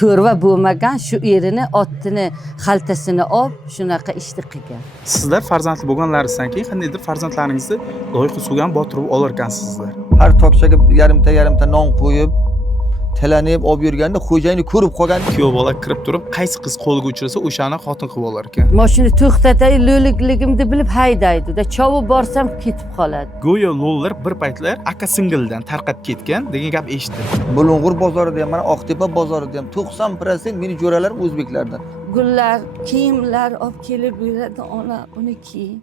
To'rva bo'lmagan shu erini otini xaltasini olib shunaqa ishni qilgan. Sizlar farzandli bo'lganlaringizdan keyin qandaydir farzandlaringizni loyiqa suvgan botirib olar ekansizlar. Har tokchaga yarimta non qo'yib, talanib olib yurganda xo'jayini ko'rib qolgan. Kuyov bola kirib turib, qaysi qiz qo'lga uchrasa, o'shani xotin qilib olar ekan. Mashina to'xtatay, lo'ligligimni bilib haydaydi-da, chovib borsam ketib qoladi. Go'yo lo'llar bir paytlar aka singildan tarqab ketgan degan gap eshitdim. Bulung'ur bozorida ham, mana Oqtepa bozorida ham 90% meni jo'ralarim o'zbeklardan. Gullar, kiyimlar olib kelib beradi, ona uni kiyim.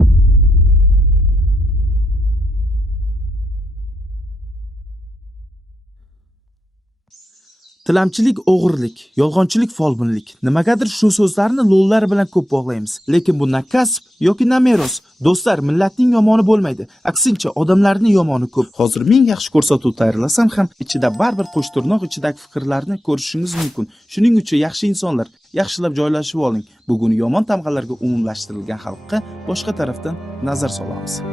Tilamchilik, o'g'irlik, yolg'onchilik, folbinlik. Nimagadir shu so'zlarni lo'llar bilan ko'p bog'laymiz. Lekin bu na kasb yoki na meros. Do'stlar, millatning yomoni bo'lmaydi. Aksincha, odamlarning yomoni ko'p. Hozir ming yaxshi ko'rsatuv tayyorlasam ham, ichida baribir qo'shtirnoq ichidagi fikrlarni ko'rishingiz mumkin. Shuning uchun yaxshi insonlar, yaxshilab joylashib oling. Bugun yomon tamg'alarga umumlashtirilgan xalqqa boshqa tarafdan nazar solamiz.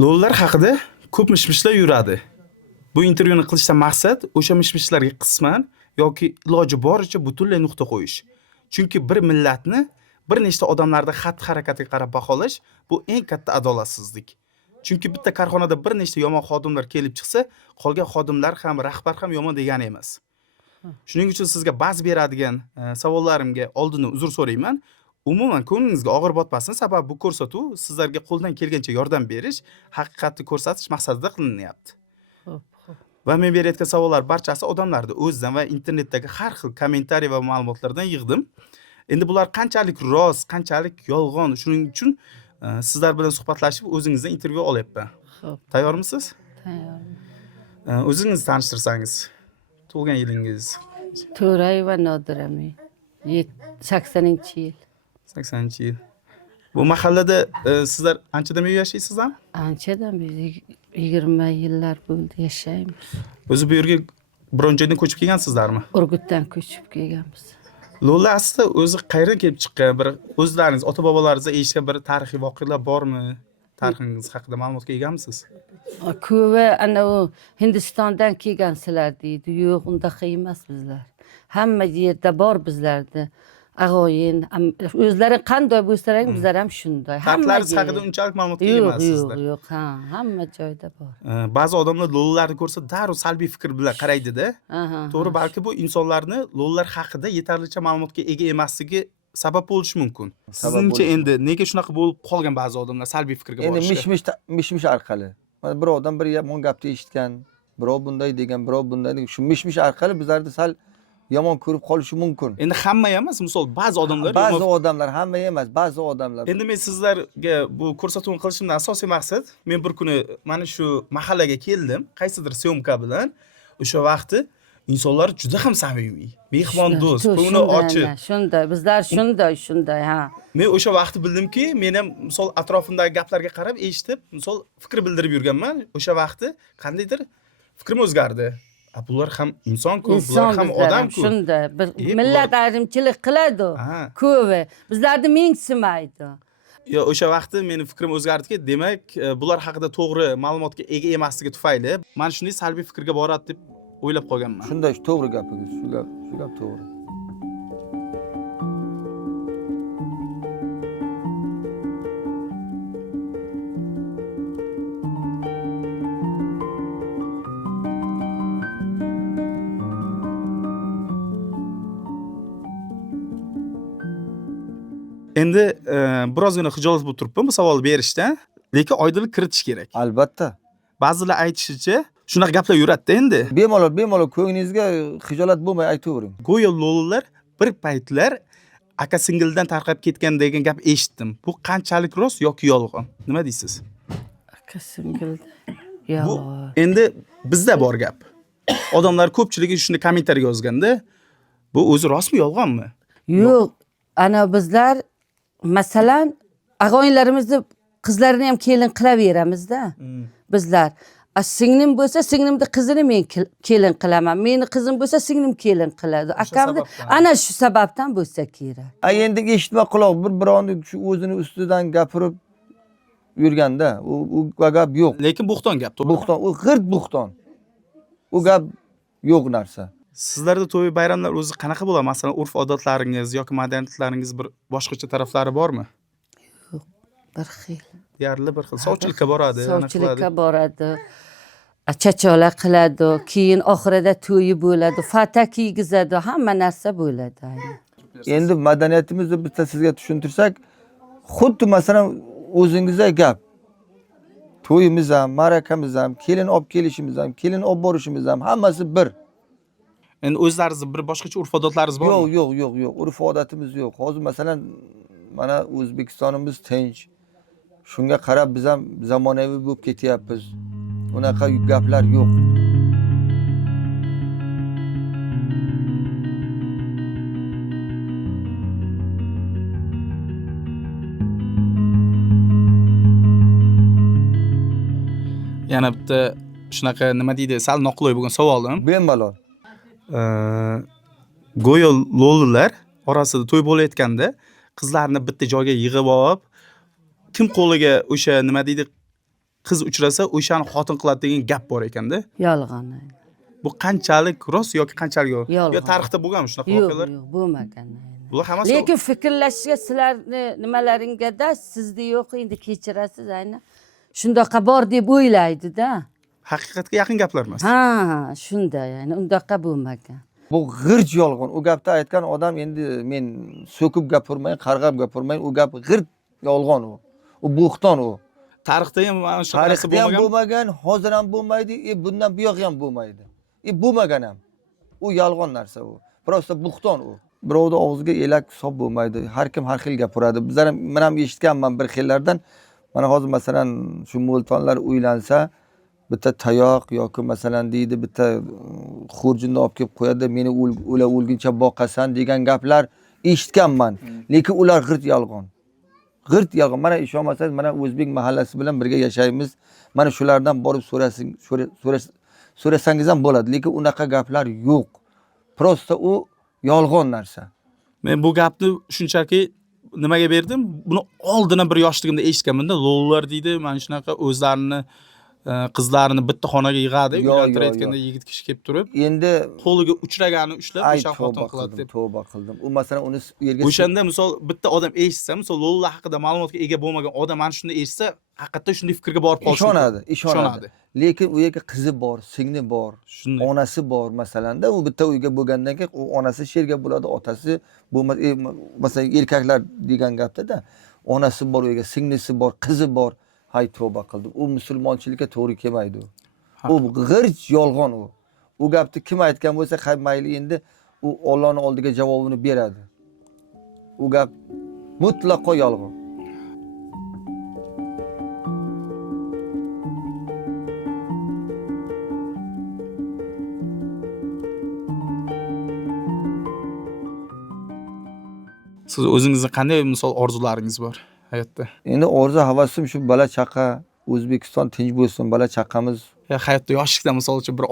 Lo'llar haqida ko'p mishmishlar yuradi. Bu intervyuni qilishdan maqsad o'sha mishmishlarga qisman yoki iloji boricha butunlay nuqta qo'yish. Chunki bir millatni bir nechta odamlarda xatti-harakatiga qarab baholash bu eng katta adolatsizlik. Chunki bitta korxonada bir nechta yomon xodimlar kelib chiqsa, qolgan xodimlar ham, rahbar ham yomon degani emas. Shuning uchun sizga ba'z beradigan savollarimga oldindan uzr so'rayman. Umuman ko'nglingizga og'ir botmasin, sababi bu ko'rsatuv sizlarga qo'ldan kelgancha yordam berish, haqiqatni ko'rsatish maqsadida qilinyapti. Va men berayotgan savollar barchasi odamlarning o'zidan va internetdagi har xil kommentariy va ma'lumotlardan yig'dim. Endi bular qanchalik rost, qanchalik yolg'on, shuning uchun sizlar bilan suhbatlashib o'zingizdan intervyu olyapman. Xo'p, Tayyormisiz? tayyor. O'zingizni tanishtirsangiz. Tug'ilgan yilingiz To'rayeva Nodirami. 80-yil. 80-yil. Bu mahallada sizlar anchadan beri yashaysizmi? Anchadan beri 20 yillar bo'ldi yashaymiz. O'zi bu yerga biron joydan ko'chib kelgansizlarmi? Urgutdan ko'chib kelganmiz. Lo'llar aslida o'zi qayerdan kelib chiqqan? Bir o'zlaringiz, ota-bobolaringizdan eshitgan bir tarixiy voqealar bormi? Tarixingiz haqida ma'lumotga egamisiz? Ko'vi ana u Hindistondan kelgansizlar deydi. Yo'q, undaqa emas bizlar. Hamma yerda bor bizlarda. Ag'oyin, o'zlari qanday bo'lsalar bizlar ham shunday. Xalqlaringiz haqida unchalik ma'lumotga emassizlar. Yo'q, ha, hamma joyda bor. Ba'zi odamlar lo'llarni ko'rsa darrov salbiy fikr bilan qaraydi-da. To'g'ri, balki bu insonlarni lo'llar haqida yetarlicha ma'lumotga ega emasligi sabab bo'lishi mumkin. Sizningcha endi nega shunaqa bo'lib qolgan ba'zi odamlar salbiy fikrga borishi? Endi mishmish orqali. Mana birovdan bir yomon gapni eshitgan, birov bunday degan, birov bunday degan, shu mishmish orqali bizlarni sal yomon ko'rib qolishi mumkin. Endi hamma emas, misol ba'zi odamlar hamma emas, ba'zi odamlar. Endi men sizlarga bu ko'rsatuvni qilishimdan asosiy maqsad, men bir kuni mana shu mahallaga keldim, qaysidir syomka bilan. O'sha vaqti insonlar juda ham samimiy, mehmon do'st, ko'ngli ochiq. Shunday, bizlar shunday, ha. Men o'sha vaqtda bildimki, men ham misol atrofimdagi gaplarga qarab eshitib, misol fikr bildirib yurganman. O'sha vaqtda qandaydir fikrim o'zgardi. Bular ham inson-ku, bular ham odam-ku. Shunday, bir millat ayrimchilik qiladi. Ko'pi. Bizlarni mensimaydi. Yo, o'sha vaqtda meni fikrim o'zgardiki, demak, bular haqida to'g'ri ma'lumotga ega emasligi tufayli men shunday salbiy fikrga boradi deb o'ylab qolganman. Shunday, to'g'ri gapingiz, shu gap to'g'ri. Endi birozgina xijolat bo'lib turibman bu savolni berishda, lekin oydinlik kiritish kerak. Albatta. Ba'zilar aytishicha, shunaqa gaplar yuradi-da endi. Bemalol ko'nglingizga xijolat bo'lmay aytavering. Go'yo lo'lilar bir paytlar aka singildan tarqab ketgan degan gap eshitdim. Bu qanchalik rost yoki yolg'on? Nima deysiz? Aka singildan. Bu endi bizda bor gap. Odamlar ko'pchiligi shunday kommentariy yozganda, bu o'zi rostmi, yolg'onmi? Yo'q, ana bizlar masalan og'aylarimizni qizlarini ham kelin qilaveramiz-da. Bizlar singlim bo'lsa, singlimni qizini men kelin qilaman. Meni qizim bo'lsa, singlim kelin qiladi. Akamni ana shu sababdan bo'lsa kerak. Endi eshitma quloq birovni shu o'zini ustidan gapirib yurganda, u gap yo'q. Lekin bo'xton gap, to'g'ri. Bo'xton, u g'irt bo'xton. U gap yo'q narsa. Sizlarda to'y bayramlar o'zi qanaqa bo'ladi? Masalan, urf-odatlaringiz yoki madaniyatlaringiz bir boshqacha taraflari bormi? Yo'q, bir xil. Deyarli bir xil. Sovchilikka boradi, Sovchilikka boradi. Chacholar qiladi, keyin oxirida to'yi bo'ladi, fata kiygizadi, hamma narsa bo'ladi. Endi madaniyatimizni bitta sizga tushuntirsak, xuddi masalan o'zingizga gap. To'yimiz ham, ma'rakamiz ham, kelin olib kelishimiz ham, kelin olib borishimiz ham hammasi bir. Endi o'zlaringiz bir boshqacha urf-odatlaringiz bormi? Yo'q. Urf-odatimiz yo'q. Hozir masalan mana O'zbekistonimiz tinch. Shunga qarab biz ham zamonaviy bo'lib ketyapmiz. Unaqa gaplar yo'q. Yana bitta shunaqa nima deydi, sal noqulay bo'lgan savolim. Bemalol. Go'yo lo'lilar orasida to'y bo'layotganda qizlarni bitta joyga yig'ib olib, kim qo'liga o'sha nima deydi, qiz uchrasa, o'shani xotin qiladi degan gap bor ekanda. Yolg'on. Bu qanchalik rost yoki qanchalik yolg'on? Yo tarixda bo'lganmi shunaqa voqealar? Yo'q, bo'lmagan. Bular hammasi. Lekin fikrlashga sizlarni nimalaringizda sizda yo'q, endi kechirasiz aynan. Shundoqa bor deb o'ylaydi-da. Haqiqatga yaqin gaplar emas. Ha, shunday, ya'ni undaqa bo'lmagan. Bu g'irt yolg'on. U gapda aytgan odam endi men so'kib gapirmay, qarg'ab gapirmay, u gap g'irt yolg'on u. U bo'xton u. Tarixda ham mana shu narsa bo'lmagan, hozir ham bo'lmaydi, bundan buyoq ham bo'lmaydi. Bo'lmagan ham. U yolg'on narsa u. Prosta bo'xton u. Birovni og'ziga elak hisob bo'lmaydi. Har kim har xil gapiradi. Bizlar ham men ham eshitganman bir xillardan. Mana hozir masalan shu mo'ltonlar uylansa, bitta tayoq yoki masalan deydi bitta xurjinni olib kelib qo'yadi, meni o'lguncha boqasan degan gaplar eshitganman. Lekin ular g'irt yolg'on. G'irt yolg'on. Mana ishonmasangiz, mana o'zbek mahallasi bilan birga yashaymiz. Mana shulardan borib so'rasangiz ham bo'ladi, lekin unaqa gaplar yo'q. Prosta u yolg'on narsa. Men bu gapni shunchaki nimaga berdim? Buni oldin bir yoshligimda eshitganman-da, lo'lilar deydi, mana shunaqa o'zlarini qizlarini bitta xonaga yig'adi, uylantirayotganda yigit kishi kelib turib, endi qo'liga uchraganini ushlab o'sha xotin qiladi deb. Tavba qildim. U masalan uni yerga o'shanda misol bitta odam eshitsa, misol lo'lilar haqida ma'lumotga ega bo'lmagan odam mana shuni eshitsa, haqiqatda shunday fikrga borib qolishi ishonadi. Lekin u yerga qizi bor, singli bor, onasi bor masalanda, u bitta uyga bo'lgandan keyin u onasi sherga bo'ladi, otasi bo'lmas, masalan erkaklar degan gapda-da, onasi bor, uyga singlisi bor, qizi bor. Hay tavba qildim. U musulmonchilikka to'g'ri kelmaydi u. U g'irt yolg'on u. U gapni kim aytgan bo'lsa, mayli endi u Allohning oldiga javobini beradi. U gap mutlaqo yolg'on. Siz o'zingizning qanday misol orzularingiz bor hayotda? Endi orzu havasim shu bola chaqa, O'zbekiston tinch bo'lsin, bola chaqamiz. Ya hayotda yoshlikda misol uchun bir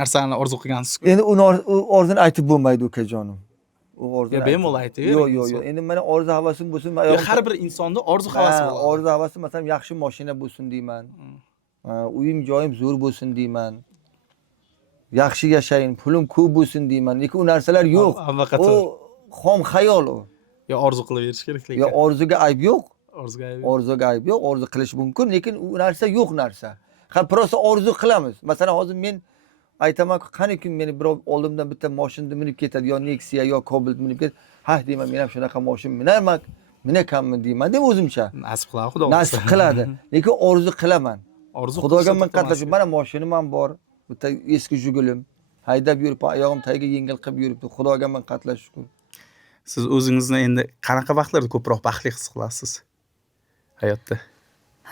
narsani orzu qilgansiz-ku. Endi u orzuni aytib bo'lmaydi ukajonim. U orzuni. Ya bemalol aytib. Yo'q. Endi mana orzu havasim bo'lsin. Har bir insonda orzu havasi bo'ladi. Orzu havasim masalan yaxshi mashina bo'lsin deyman. Uyim joyim zo'r bo'lsin deyman. Yaxshi yashayin, pulim ko'p bo'lsin deyman. Lekin u narsalar yo'q. U xom xayol u. Ya orzu qilaverish kerak lekin. Ya orzuga ayb yo'q. Orzuga ayb yo'q. Orzu qilish mumkin, lekin u narsa yo'q narsa. Prosta orzu qilamiz. Masalan, hozir men aytaman-ku, qani kun meni birov oldimdan bitta mashinada minib ketadi, yo Nexia yo Cobalt minib ketadi. Ha deyman, men ham shunaqa mashina minakanmi deyman deb o'zimcha. Nasib qiladi Xudo. Nasib qiladi. Lekin orzu qilaman. Orzu Xudoga men qatnashib, mana mashinam ham bor. Bitta eski Jugulim. Haydab yurib, oyog'im tagiga yengil qilib yuribdi. Xudoga men qatlash shukur. Siz o'zingizni endi qanaqa vaqtlarda ko'proq baxtli his qilasiz hayotda?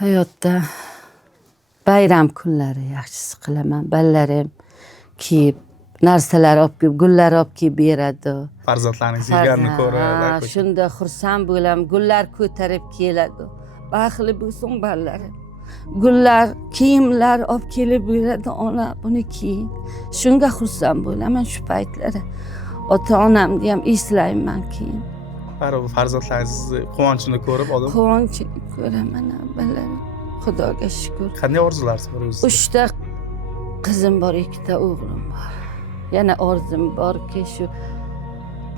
Hayotda bayram kunlari yaxshi his qilaman. Balalarim kiyib, narsalar olib kelib, gullar olib kelib beradi. Farzandlaringiz yeganini ko'radi. Shunda xursand bo'laman. Gullar ko'tarib keladi. Baxtli bo'lsin balalarim. Gullar, kiyimlar olib kelib beradi. Ona, buni kiyin. Shunga xursand bo'laman shu paytlari. Ota-onamni ham eslayman keyin. Farzandlaringizni quvonchini ko'rib odam. Quvonchini ko'raman balalarim. Xudoga shukr. Qanday orzularsiz bor o'zingizda? 3 ta qizim bor, 2 ta o'g'lim bor. Yana orzum borki, shu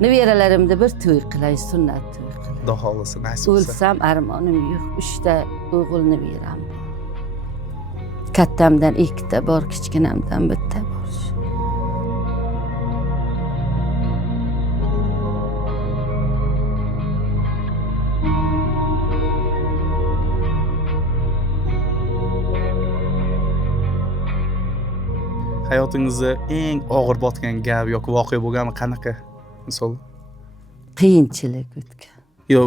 nevaralarimda bir to'y qilay, sunnat to'y qilay. Xudo xohlasa, nasib bo'lsa. O'lsam armonim yo'q. 3 ta o'g'il nevaram bor. Kattamdan 2 ta bor, kichkinamdan bitta bor. Hayotingizda eng og'ir botgan gap yoki voqea bo'lganmi? Qanaqa? Misol. Qiyinchilik o'tgan. Yo,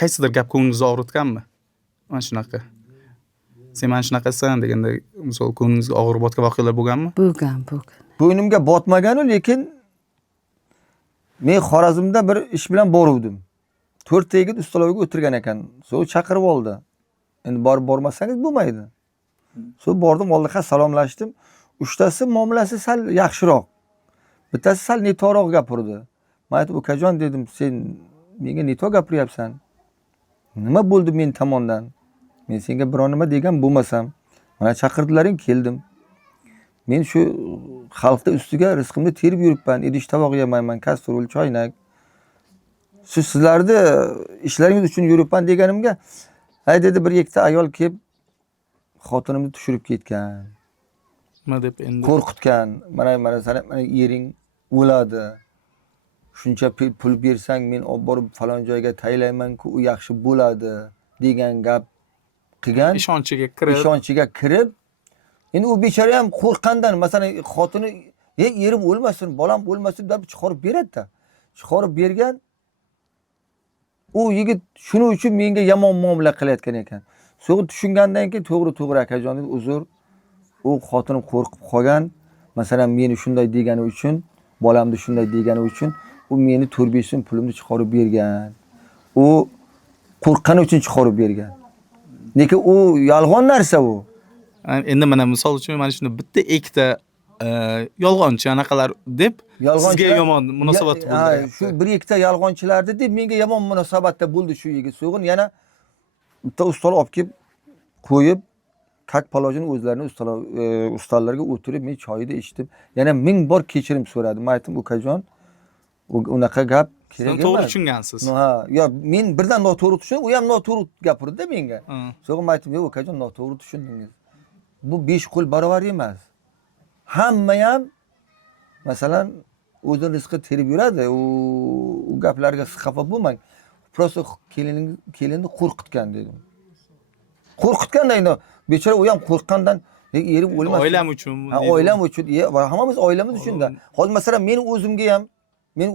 qaysidir gap ko'nglingizni og'ritganmi? Mana shunaqa. Sen mana shunaqasan deganda misol ko'nglingizga og'ir botgan voqealar bo'lganmi? Bo'lgan. Bo'ynimga botmaganu, lekin men Xorazmda bir ish bilan boruvdim. 4 ta yigit ustalovga o'tirgan ekan. So'ng chaqirib oldi. Endi bormasangiz bo'lmaydi. So'ng bordim, oldinga salomlashdim. 3tasi muomalasi sal yaxshiroq. Bittasi sal neto'roq gapirdi. Men aytib, "Ukajon" dedim, "Sen menga neto gapiryapsan? Nima bo'ldi men tomondan? Men senga biror nima degan bo'lmasam, mana chaqirdilaring, keldim. Men shu xalqda ustiga rizqimni terib yuribman. Idish tovoq yemayman, kastrul, choynak. Sizlarni ishlaringiz uchun yuribman" deganimga, "Ay" dedi, "bir ikkita ayol kelib xotinimni tushirib ketgan. Nima deb endi Qo'rqitgan. Mana sana ering o'ladi. Shuncha pul bersang men olib borib falon joyga taylayman-ku, u yaxshi bo'ladi" degan gap qilgan. Ishonchiga kirib, endi u bechora ham qo'rqqandan, masalan, xotini, erim o'lmasin, bolam o'lmasin deb chiqarib beradi-da. Chiqarib bergan. U yigit shuning uchun menga yomon muomala qilayotgan ekan. So'ng tushungandan keyin, "To'g'ri akajon" deb uzr. U xotinim qo'rqib qolgan. Masalan, meni shunday degani uchun, bolamni shunday degani uchun u meni 4-5 so'm pulimni chiqarib bergan. U qo'rqqani uchun chiqarib bergan. Lekin u yolg'on narsa u. Endi mana misol uchun mana shunda bitta ikkita yolg'onchi anaqalar deb sizga yomon munosabat bildiryapti. Shu bir ikkita yolg'onchilarni deb menga yomon munosabatda bo'ldi shu yigit. So'g'in yana bitta ustol olib kelib qo'yib, kak palojini o'zlarini ustalarga o'tirib, men choyida ichdim. Yana 1000 bor kechirim so'radim. Men aytdim, "Ukajon, unaqa gap kerak emas." To'g'ri tushungansiz. Ha, yo men birdan noto'g'ri tushundim, u ham noto'g'ri gapirdi menga. So'ng men aytdim, "Yo'q, ukajon, noto'g'ri tushundingiz. Bu 5 qo'l barobar emas. Hamma ham masalan o'zining rizqi terib yuradi. U gaplarga xafa bo'lmang. Prosta kelinni qo'rqitgan" dedim. Qo'rqitganda endi bechora u ham qo'rqqandan erim o'lmasin. Oilam uchun. Ha, oilam uchun. Hammamiz oilamiz uchun-da. Hozir masalan men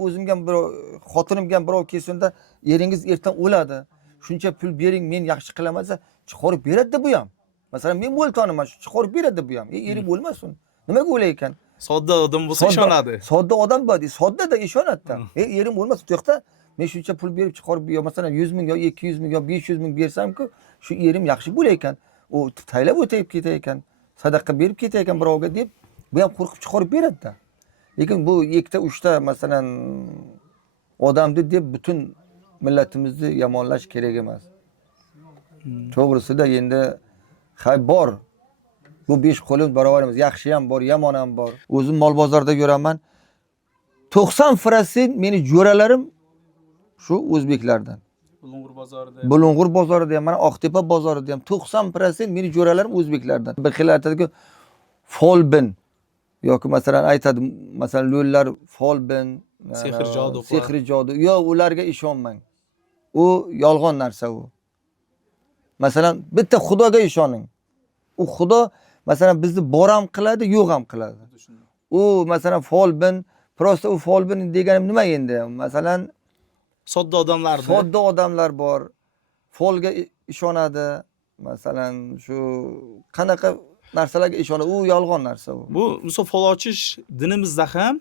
o'zimga ham birov xotinimga ham birov kelsinda, "Eringiz ertan o'ladi. Shuncha pul bering, men yaxshi qilaman" desa, chiqarib beradi bu ham. Masalan, men o'ltonaman, chiqarib beradi bu ham. Erim o'lmasin. Nimaga o'laykan? Sodda odam bo'lsa ishonadi. Sodda odam bo'ladi, soddada ishonadi-da. Erim o'lmasin, bu yoqda men shuncha pul berib chiqarib yo masalan 100 ming yo 200 ming yo 500 ming bersam-ku, shu erim yaxshi bo'lar ekan. U taylab o'tayib ketar ekan, sadaqa berib ketar ekan birovga deb, bu ham qo'rqib chiqarib beradi-da. Lekin bu ikkita, uchta masalan odamni deb butun millatimizni yomonlash kerak emas. To'g'risida endi bor. Bu 5 qo'lim barobar emas. Yaxshi ham bor, yomon ham bor. O'zim mol bozorida yuraman. 90% meni jo'ralarim shu o'zbeklardan. Bulung'ur bozorida ham, mana Oqtepa bozorida ham 90% meni jo'ralarim o'zbeklardan. Bir xil aytadiku folbin yoki masalan aytadi, masalan lo'llar folbin, sehri jodu. Yo, ularga ishonmang. U yolg'on narsa u. Masalan, bitta Xudoga ishoning. U Xudo masalan bizni bor ham qiladi, yo'q ham qiladi. U masalan folbin, prosta u folbin deganim nima endi? Masalan, Sodda odamlar. Sodda odamlar bor. Folga ishonadi. Masalan, shu qanaqa narsalarga ishonadi, u yolg'on narsa u. Bu misol fol ochish dinimizda ham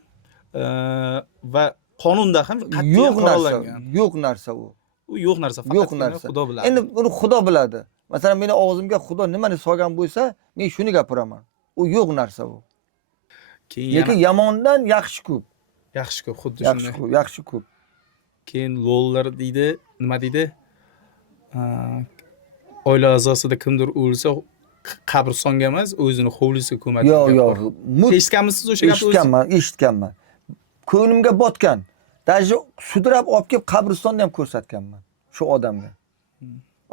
va qonunda ham qat'iy qoralangan. Yo'q narsa u. U yo'q narsa, faqat Xudo biladi. Endi buni Xudo biladi. Masalan, meni og'zimga Xudo nimani solgan bo'lsa, men shuni gapiraman. U yo'q narsa u. Lekin yomondan yaxshi ko'p. Yaxshi ko'p, xuddi shunday. Yaxshi ko'p. Keyin lo'llar deydi, nima deydi? Oila a'zosida kimdir o'lsa, qabristonga emas, o'zini hovlisiga ko'madi. Yo'q. Eshitganmisiz o'sha gapni? Eshitganman. Ko'nglimga botgan. Даже sudrab olib kelib qabristonda ham ko'rsatganman shu odamga.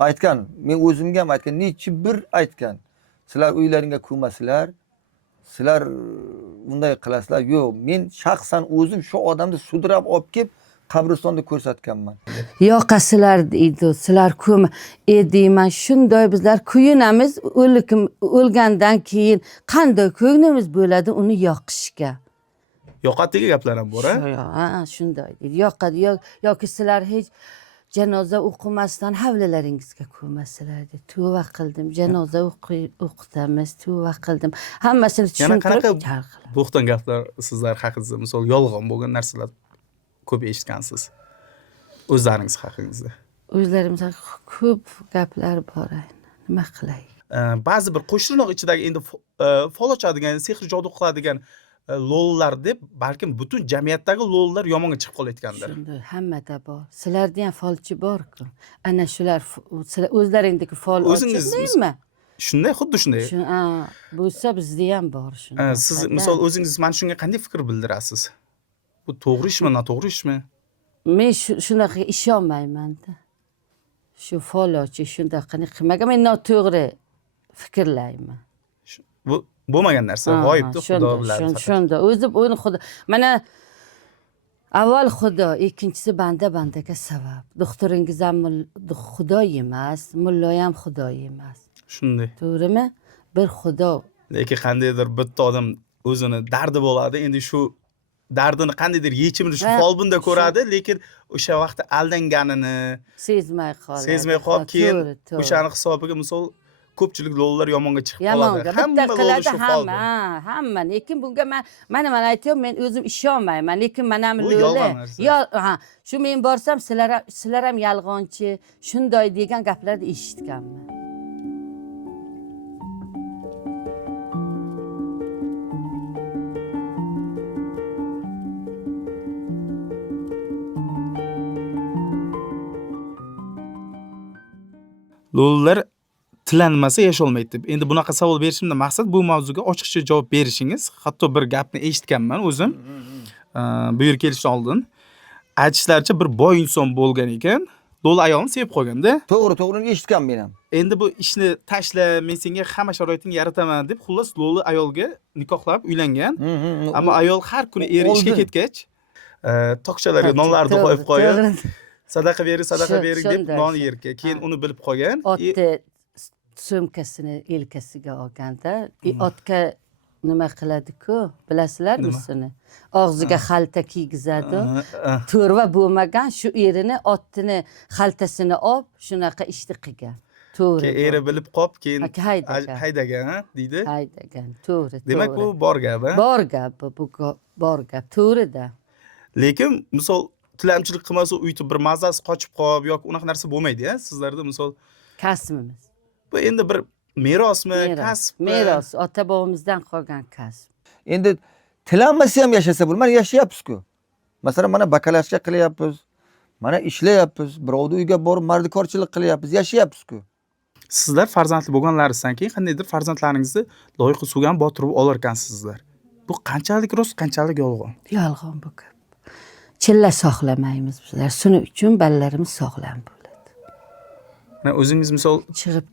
Aytgan, men o'zimga ham aytgan, necha bir aytgan. Sizlar uylaringga ko'masizlar, sizlar bunday qilasizlar. Yo'q, men shaxsan o'zim shu odamni sudrab olib kelib qabristonda ko'rsatganman. Yoqasilar deydi, sizlar ko'm deyman, shunday bizlar kuyunamiz, o'lgandan keyin qanday ko'nglimiz bo'ladi uni yoqishga. Yoqadigan gaplar ham bor, ha? Shunday deydi. Yoqadi yoki sizlar hech janoza o'qimasdan havlalaringizga ko'masizlar deb tavba qildim. Janoza o'qitamiz, tavba qildim. Hammasini tushuntirib, bo'xton gaplar sizlar haqingizda, misol yolg'on bo'lgan narsalar ko'p eshitgansiz. O'zlaringiz haqingizda. O'zlarimiz ko'p gaplar bor. Nima qilay? Ba'zi bir qo'shniroq ichidagi endi fol ochadigan, sehr jodu qiladigan lo'llar deb balkim butun jamiyatdagi lo'llar yomonga chiqib qolayotgandir. Shunday, hammada bor. Sizlarda ham folchi bor-ku. Ana shular o'zlaringdagi fol ochildingmi? Shunday, xuddi shunday. Bo'lsa bizda ham bor shunday. Siz misol o'zingiz mana shunga qanday fikr bildirasiz? Bu to'g'ri ishmi, noto'g'ri ishmi? Men shunaqa ishonmayman-da. Shu fol ochish shunaqa qilmagan, men noto'g'ri fikrlayman. Bu bo'lmagan narsa, g'oyibni Xudo biladi. Shunda o'zi uni Xudo. Mana avval Xudo, ikkinchisi bandaga sabab. Doktoringiz ham Xudo emas, mullo ham Xudo emas. Shunday. To'g'rimi? Bir Xudo. Lekin qandaydir bitta odam o'zini dardi bo'ladi, endi shu dardini qandaydir yechimini shu folbinda ko'radi, lekin o'sha vaqtda aldanganini sezmay qolib, keyin o'shani hisobiga misol ko'pchilik lo'llar yomonga chiqib qoladi. Hamma lo'li shu folbin. Hamma. Lekin bunga mana aytayman, men o'zim ishonmayman, lekin mana lo'li. Shu men borsam sizlar ham yolg'onchi, shunday degan gaplarni eshitganman. Lo'llar tilanmasa yasholmaydi deb. Endi bunaqa savol berishimdan maqsad bu mavzuga ochiqcha javob berishingiz. Hatto bir gapni eshitganman o'zim. Bu yer kelishdan oldin. Aytishlaricha bir boy inson bo'lgan ekan, lo'li ayolni sevib qolganda. To'g'ri eshitgan men ham. Endi bu ishni tashla, men senga hamma sharoitini yarataman deb xullas lo'li ayolga nikohlab uylangan. Ammo ayol har kuni eri ishga ketgach, tokchalarga nonlarni qo'yib qo'yib, sadaqa bering deb non yerga. Keyin uni bilib qolgan. Otni so'mkasini yelkasiga olganda, otga nima qiladi-ku, bilasizlarmi shuni? Og'ziga xalta kiygizadi. To'rva bo'lmagan shu erini otni xaltasini olib, shunaqa ishni qilgan. To'g'ri. Eri bilib qolib, keyin haydagan, deydi. Haydagan, to'g'ri. Demak, bu bor gap, Bor gap, bu bor gap, to'g'ri-da. Lekin misol tilamchilik qilmasa uyda bir mazasi qochib qolib yoki unaqa narsa bo'lmaydi-ya. Sizlarda misol Kasbimiz. bu endi bir merosmi, Meros. kasbmi? Meros. Ota bobomizdan qolgan kasb. Endi tilanmasa ham yashasa bo'l. Mana yashayapsiz-ku. Masalan, mana bakalavriatga qilyapmiz. Mana ishlayapmiz. Birovning uyiga borib mardikorchilik qilyapmiz. Yashayapsiz-ku. Sizlar farzandli bo'lganlaringizdan keyin qandaydir farzandlaringizni loyiqa suvgan botirib olar ekansizlar. Bu qanchalik rost, qanchalik yolg'on? Yolg'on bu gap. Chilla sog'lamaymiz bizlar. Shuning uchun balalarimiz sog'lom bo'ladi. Mana o'zingiz misol Chiqib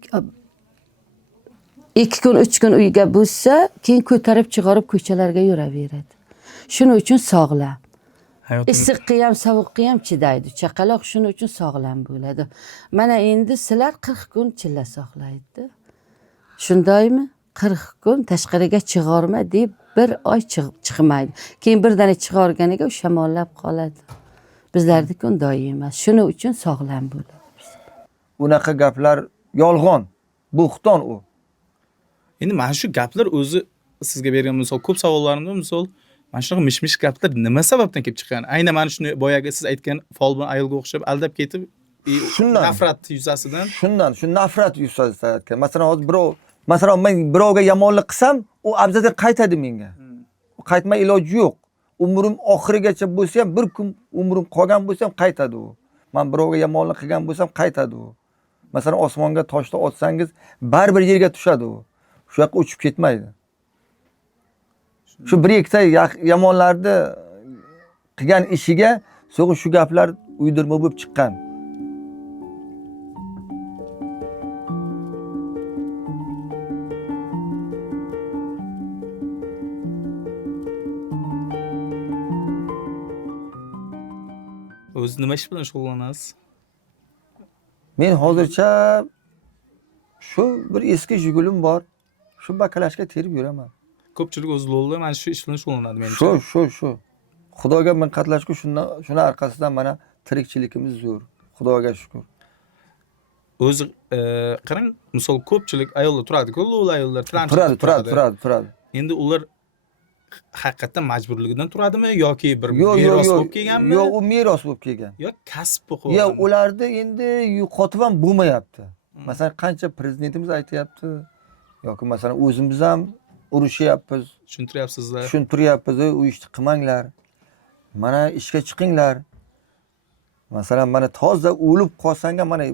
2 kun 3 kun uyga bo'lsa, keyin ko'tarib chiqarib ko'chalarga yuraveradi. Shuning uchun sog'lom. hayotingiz Issiqqa ham, sovuqqa ham chidaydi. Chaqaloq shuning uchun sog'lom bo'ladi. Mana endi sizlar 40 kun chilla sog'laydi. Shundaymi? 40 kun tashqariga chiqarma deb bir oy chiqmaydi. Keyin birdana chiqarganiga u shamollab qoladi. Bizlardiki unday emas. Shuning uchun sog'lom bo'ladi. Unaqa gaplar yolg'on, buxton u. endi mana shu gaplar o'zi sizga bergan misol ko'p savollarimda misol mana shunaqa mish-mish gaplar nima sababdan kelib chiqqan? Aynan mana shuni boyagi siz aytgan folbin ayolga o'xshab aldab ketib, Shundan. nafrat yuzasidan Shundan, shu nafrat yuzasidan. Masalan, hozir masalan men birovga yomonlik qilsam, u abzada qaytadi menga. Qaytmay iloji yo'q. Umrim oxirigacha bo'lsa ham, bir kun umrim qolgan bo'lsa ham qaytadi u. Men birovga yomonlik qilgan bo'lsam qaytadi u. Masalan, osmonga toshni otsangiz, baribir yerga tushadi u. Shu yoqqa uchib ketmaydi. Shu bir ikkita yomonlarni qilgan ishiga so'g'in shu gaplar uydirma bo'lib chiqqan. o'zi nima ish bilan shug'ullanasiz? Men hozircha shu bir eski Jigulim bor. Shu bakalashga terib yuraman. Ko'pchilik o'z yo'lida mana shu ish bilan shug'ullanadi menimcha. Shu. Xudoga min qatlashku shuna arkasidan mana tirikchiligimiz zo'r. Xudoga shukr. O'zi qarang, misol ko'pchilik ayollar turadi-ku, lo'l ayollar Turadi. Endi ular haqiqatan majburligidan turadimi yoki bir meros bo'lib kelganmi? Yo'q, u meros bo'lib kelgan. Yo kasb bo'lib Ya qolgan. ularda endi yo'qotib ham bo'lmayapti. Masalan, qancha prezidentimiz aytayapti, yoki masalan o'zimiz ham urushyapmiz, Tushuntiryapsizlar. u ishni qilmanglar. Mana ishga chiqinglar. Masalan, mana toza o'lib qolsang ham mana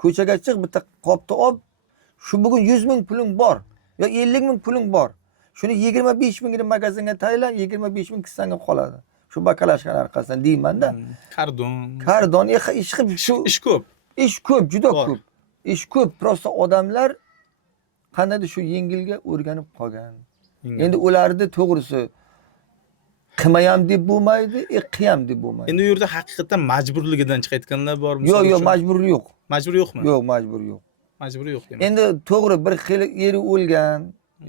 ko'chaga chiq, bitta qopni ol. Shu bugun 100 ming puling bor, yo 50 ming puling bor. Shuni 25 mingni magazinga taylan, 25 ming kissang ham qoladi. Shu bakalashgan orqasidan deyman-da. Kardon ish qilib shu Ish ko'p. Ish ko'p, juda ko'p. Ish ko'p, prosta odamlar qandaydir shu yengilga o'rganib qolgan. Endi ularni to'g'risi qilmayam deb bo'lmaydi, qiyam deb bo'lmaydi. Endi u yerda haqiqatan majburligidan chiqayotganlar bormi? Yo'q, majbur yo'q. Majbur yo'qmi? Yo'q, majbur yo'q. Majbur yo'q demak. Endi to'g'ri bir xil eri o'lgan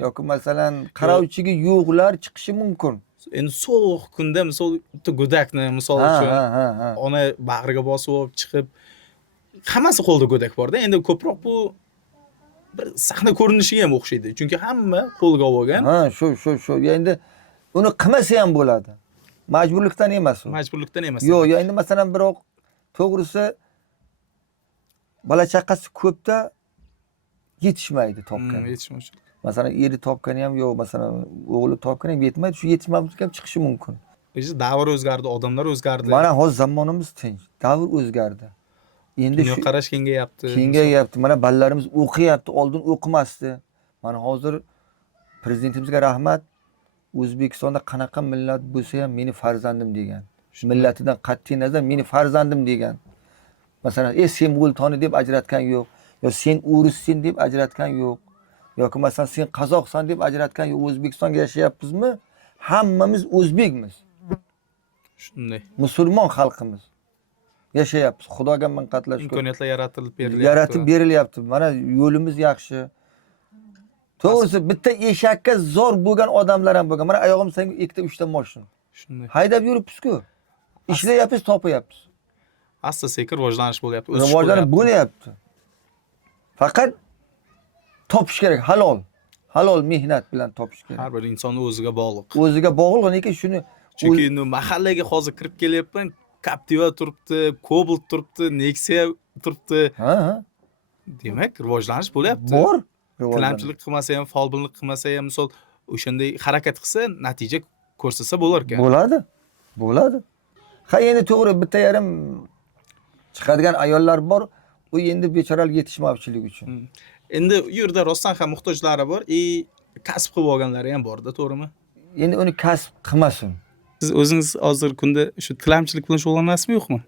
yoki masalan qarovchiga yo'qlar chiqishi mumkin. Endi sovuq kunda misol bitta go'dakni misol uchun ona bag'riga bosib olib chiqib hammasi qo'lda go'dak borda. Endi ko'proq bu bir sahna ko'rinishiga ham o'xshaydi. Chunki hamma qo'lga olgan. Shu. Endi uni qilmasa ham bo'ladi. Majburlikdan emas u. Majburlikdan emas. Yo'q, endi masalan biroq to'g'risi bola chaqasi ko'pda yetishmaydi topgan. Yetishmovchi. Masalan, eri topgani ham yo'q, masalan, o'g'li topgani ham yetmaydi. Shu yetishmasligi ham chiqishi mumkin. Davr o'zgardi, odamlar o'zgardi. Mana hozir zamonimiz tinch, davr o'zgardi. Endi shu qarash kengayapti. Mana balalarimiz o'qiyapti, oldin o'qimasdi. Mana hozir prezidentimizga rahmat. O'zbekistonda qanaqa millat bo'lsa ham meni farzandim degan. Millatidan qat'iy nazar meni farzandim degan. Masalan, sen o'ltoni deb ajratgan yo'q, yo sen o'rissin deb ajratgan yo'q. Yoki masalan sen qozoqsan deb ajratgan yo'q. O'zbekistonga yashayapmizmi? Hammamiz o'zbekmiz. Shunday. Musulmon xalqimiz. Yashayapmiz. Xudoga min qatlashku. Imkoniyatlar yaratib berilyapti. Mana yo'limiz yaxshi. To'g'risi bitta eshakka zor bo'lgan odamlar ham bo'lgan. Mana oyog'im senga 2-3ta mashina. Shunday. Haydab yuribsiz-ku. Ishlayapsiz, topyapsiz. Asta-sekin rivojlanish bo'lyapti. Rivojlanib bo'lyapti. Faqat topish kerak, halol mehnat bilan topish kerak. Har bir inson o'ziga bog'liq. O'ziga bog'liq, lekin shuni chunki mahallaga hozir kirib kelyapman, Captiva turibdi, Cobalt turibdi, Nexia turibdi. Ha. Demak, rivojlanish bo'lyapti. Bor. Tilamchilik qilmasa ham, folbinlik qilmasa ham, misol o'shanday harakat qilsa, natija ko'rsatsa bo'lar ekan. Bo'ladi. Ha, endi to'g'ri, bitta yarim chiqadigan ayollar bor. U endi bechoralar yetishmovchilik uchun. Endi u yerda rostdan ham muhtojlari bor, kasb qilib olganlari ham bor-da, to'g'rimi? Endi uni kasb qilmasin. Siz o'zingiz hozir kunda shu tilamchilik bilan shug'ullanasizmi, yo'qmi?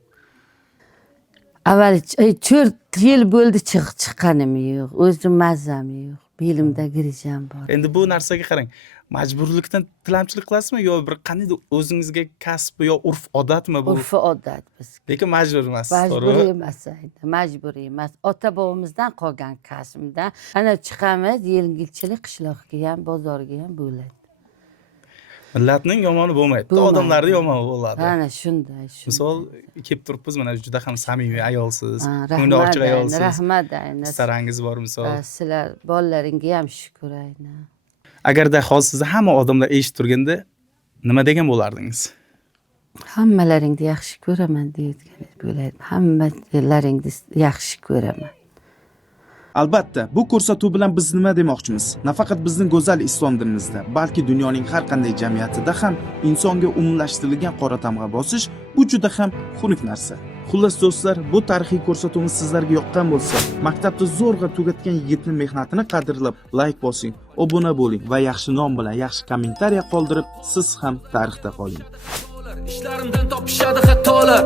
Avval 4 yil bo'ldi chiqqanim yo'q. O'zim mazam yo'q. Belimda girjam bor. Endi bu narsaga qarang. Majburlikdan tilamchilik qilasizmi yo bir qanday o'zingizga kasb yo urf-odatmi bu? Urf-odat biz. Lekin majbur emas, Majburiy emas edi. Majburiy emas. Ota-bobomizdan qolgan kasbimdan ana chiqamiz, yengilchilik qishloqqa ham, bozorga ham bo'ladi. Millatning yomoni bo'lmaydi, odamlarning yomoni bo'ladi. Ana shunday. Misol, kelib turibmiz, mana juda ham samimiy ayolsiz, ko'ngli ochiq ayolsiz. Rahmat ayni. Sarangiz bor misol. Sizlar bolalaringga ham shukr ayni. Agarda hozir sizni hamma odamlar eshitib turganda nima degan bo'lardingiz? Hammalaringni yaxshi ko'raman deyotganingiz bo'ladi. Hammalaringni yaxshi ko'raman. Albatta, bu ko'rsatuv bilan biz nima demoqchimiz? Nafaqat bizning go'zal islom dinimizda, balki dunyoning har qanday jamiyatida ham insonga umumlashtirilgan qora tamg'a bosish bu juda ham xunuk narsa. Xullas do'stlar, bu tarixiy ko'rsatuvimiz sizlarga yoqqan bo'lsa, maktabda zo'rg'a tugatgan yigitning mehnatini qadrlab, like bosing, obuna bo'ling va yaxshi nom bilan yaxshi kommentariya qoldirib, siz ham tarixda qoling. Ishlarimdan topishadi xatolar,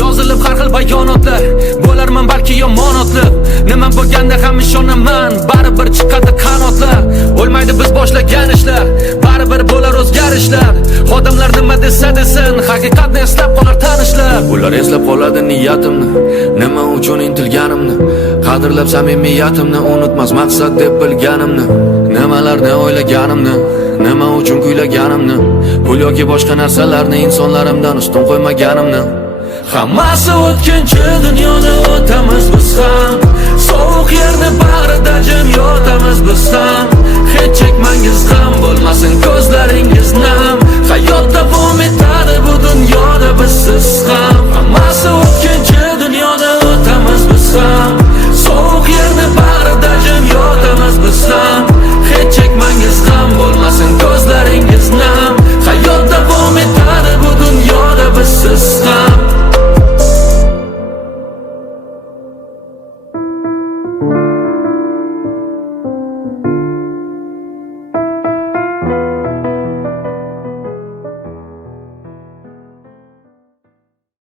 yozilib har xil bayonotlar, bo'larman balki yomon otliq. Nima bo'lganda ham ishonaman, baribir chiqadi qanotlar. O'lmaydi biz boshlagan ishlar, baribir bo'lar o'zgarishlar. Xodimlar nima desa desin, haqiqatni eslab qolar tanishlar. Ular eslab qoladi niyatimni, nima uchun intilganimni, qadrlab samimiyatimni, unutmas maqsad deb bilganimni, nimalarni o'ylaganimni, nima uchun kuylaganimni, pul yoki boshqa narsalarni insonlarimdan ustun qo'ymaganimni. Hammasi o'tkinchi dunyoda o'tamiz biz ham, sovuq yerni bag'rida jim yotamiz biz ham.